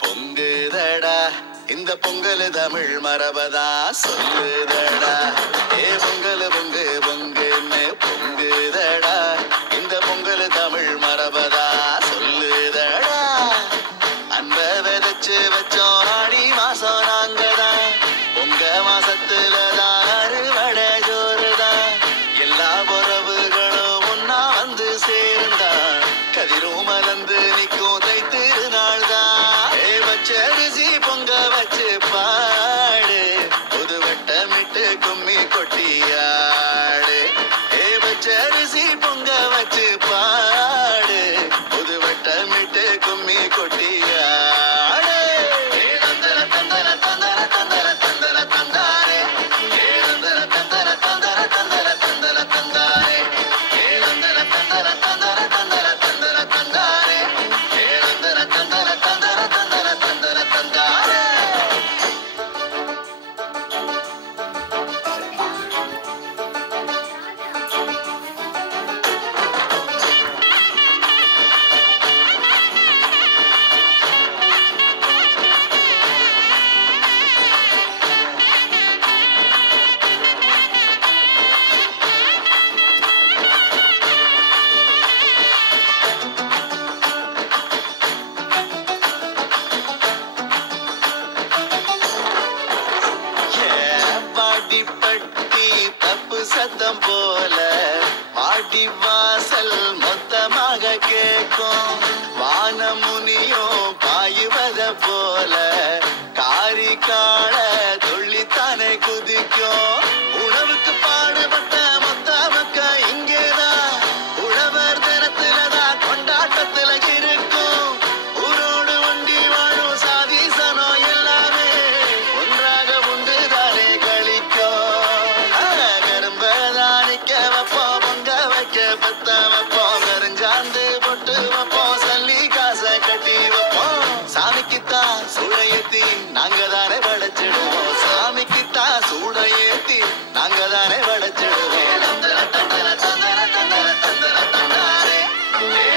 பொங்குதடா இந்த பொங்கல் தமிழ் மரபதா சொல்லுதடா. ஏ பொங்கல் பொங்கு பொங்குன்னு பொங்குதடா இந்த பொங்கல் தமிழ் மரபதா சொல்லுதடா. அன்ப விதைச்சு வச்சோம் ஆடி மாசம் நாங்கதான், பொங்க மாசத்துலதான் அறுவடை ஜோறுதான். எல்லா உறவுகளும் ஒன்னா வந்து சேர்ந்தா கதிரும் மலர்ந்து நிற்கும் தை திருநாள் தான். பச்சரிசி பொங்க வச்சு பாடு, புது வட்டமிட்டு கும்மி கொட்டியாடு. பச்சரிசி பொங்க வச்சு பாடு, புது வட்டமிட்டு கும்மி கொட்டியாடு. தந்தர தந்தர தந்தர தந்தர தந்தர தந்தாரே, தந்தர தந்தர தந்தர தந்தர தந்தர தந்தாரே, தந்தர தந்தர தந்தர தந்தர தந்தர தந்தாரே, தந்தர தந்தர தந்தர தந்தர தந்தர தந்தாரே. வாடிப்பட்டி தப்பு சத்தம் போல வாடி வாசல் மொத்தமாக கேட்கும். வானமுனியோ பாயுவத போல காரி கால துள்ளித்தானே குதிக்கும். உணவுக்கு பாடுபட்ட மொத்த மக்க இங்கேதான் உழவர் தினத்துலதான் கொண்டாட்டத்துல இருக்கும். ஊரோடு ஒண்டி வாழும் சாதிசனோ எல்லாமே ஒன்றாக உண்டுதானே கழிக்கும். கரும்பதானிக்க வைப்போம், பொங்க வைக்க பத்த வைப்போம், கருஞ்சாந்து பொட்டு வைப்போம், சல்லி காசை கட்டி வைப்போம். சாமிக்குத்தான் சூடையேத்தி நாங்க தானே படைச்சிடுவோம், சாமிக்குத்தான் சூடையேத்தி நாங்க தானே படைச்சிடுவோம். தந்தர தந்தர தந்தர தந்தர தந்தர தந்தாரே,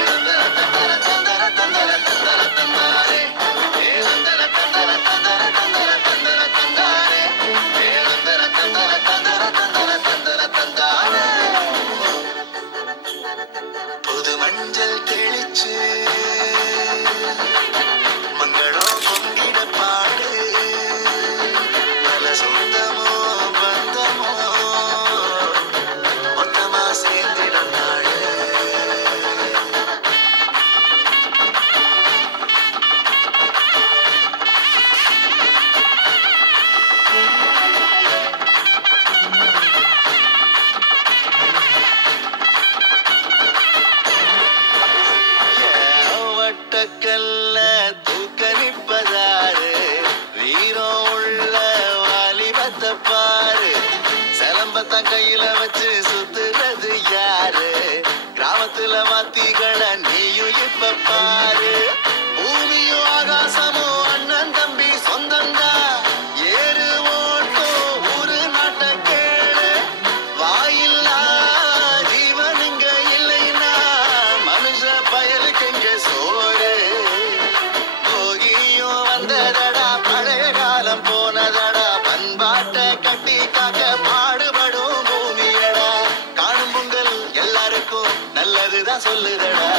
தந்தர தந்தர தந்தர தந்தர தந்தர தந்தாரே, தந்தர தந்தர தந்தர தந்தர தந்தர தந்தாரே, தந்தர தந்தர தந்தர தந்தர தந்தர தந்தாரே. புது மஞ்சள் தெளிச்சு மங்களம் பொங்கிட பாடு, பல சொந்தமோ பந்தமோ மொத்தமா சேர்ந்திட நாடு. வட்டக்கல்ல தூக்க நிப்பதாரு, வீரம் உள்ள வாலிபத்தை பாரு. சிலம்பத்தான் கையில வச்சு சுத்துறது யாரு, கிராமத்துல வாத்திகளை நீயும் இப்ப பாரு. பூமியும் ஆகாசமும் அண்ணன் தம்பி சொந்தந்தா, ஏறு ஓட்டும் ஊரு நாட்ட கேளு. வாயில்லா ஜீவன் இங்க இல்லைன்னா மனுஷ பயலுக்கு இங்க சோறு. போகியும் வந்ததடா, பழைய காலம் போனதடா, பண்பாட்டை கட்டி காக்க பாடுபடும் பூமியடா. காணும் பொங்கல் எல்லாருக்கும் நல்லதுதான் சொல்லுதடா.